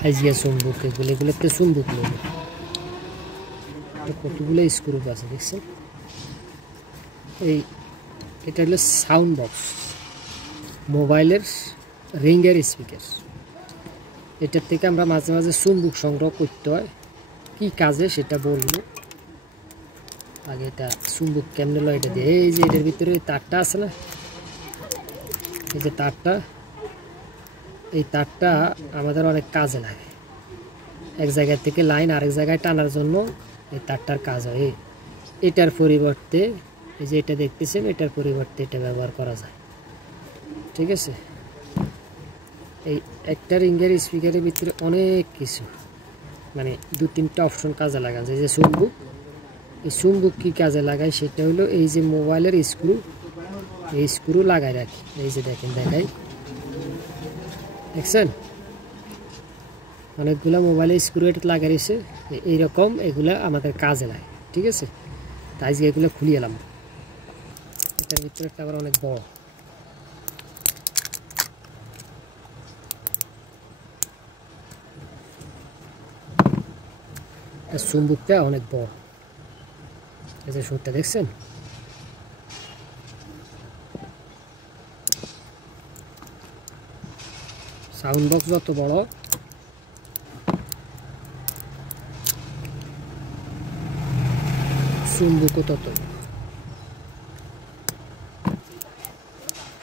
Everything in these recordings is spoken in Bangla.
হাইজিয়া চুম্বুক এগুলোতে চুম্বুক নেব। কতগুলো স্ক্রু আছে দেখছেন। এটা হলো সাউন্ড বক্স, মোবাইলের রিঙ্গের স্পিকার। এটার থেকে আমরা মাঝে মাঝে চুম্বুক সংগ্রহ করতে হয়, কি কাজে সেটা বলবো। আগে এটা চুম্বুক কেমনে লয় এটা দিয়ে, এই যে এটার ভিতরে তারটা আছে না, এই যে তারটা, এই তারটা আমাদের অনেক কাজে লাগে। এক জায়গা থেকে লাইন আরেক জায়গায় টানার জন্য এই তারটার কাজ হয়। এটার পরিবর্তে এই যে এটা দেখতেছেন, এটার পরিবর্তে এটা ব্যবহার করা যায়। ঠিক আছে, এই একটা রিঙ্গের স্পিকারের ভিতরে অনেক কিছু, মানে 2-3টা অপশন কাজে লাগান যায়। যে চুম্বুক, এই চুম্বুক কী কাজে লাগায় সেটা হলো এই যে মোবাইলের স্ক্রু, এই স্ক্রু লাগাই রাখি। এই যে দেখেন, দেখাই, দেখছেন অনেকগুলো মোবাইলের স্ক্রু এটা লাগাই রয়েছে এইরকম, এগুলা আমাদের কাজে লাগে। ঠিক আছে, তাই যে এগুলো খুলে এলাম। এটার ভিতরে একটা আবার অনেক বড়, চুম্বুকটা অনেক বড়। এই যে সুরটা দেখছেন, সাউন্ড বক্স যত বড় চুম্বুকও তত।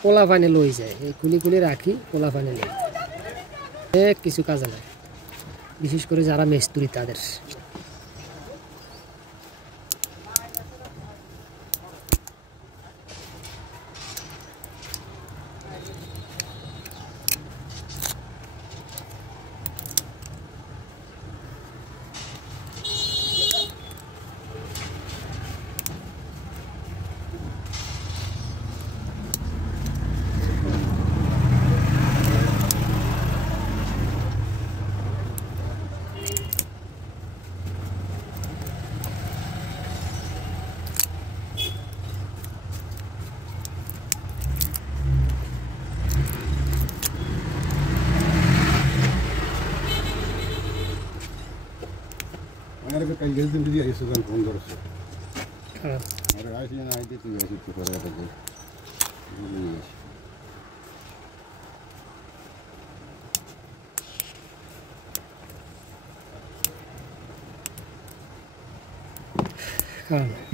পোলা পানি লই যায়, এই কুলি রাখি, পোলা পানি লই অনেক কিছু কাজে লাগে, বিশেষ করে যারা মিস্ত্রি তাদের। कई दिन भी ऐसे फोन कर से अरे आज ये ना आई थी ऐसे तो कर रहा था हाँ।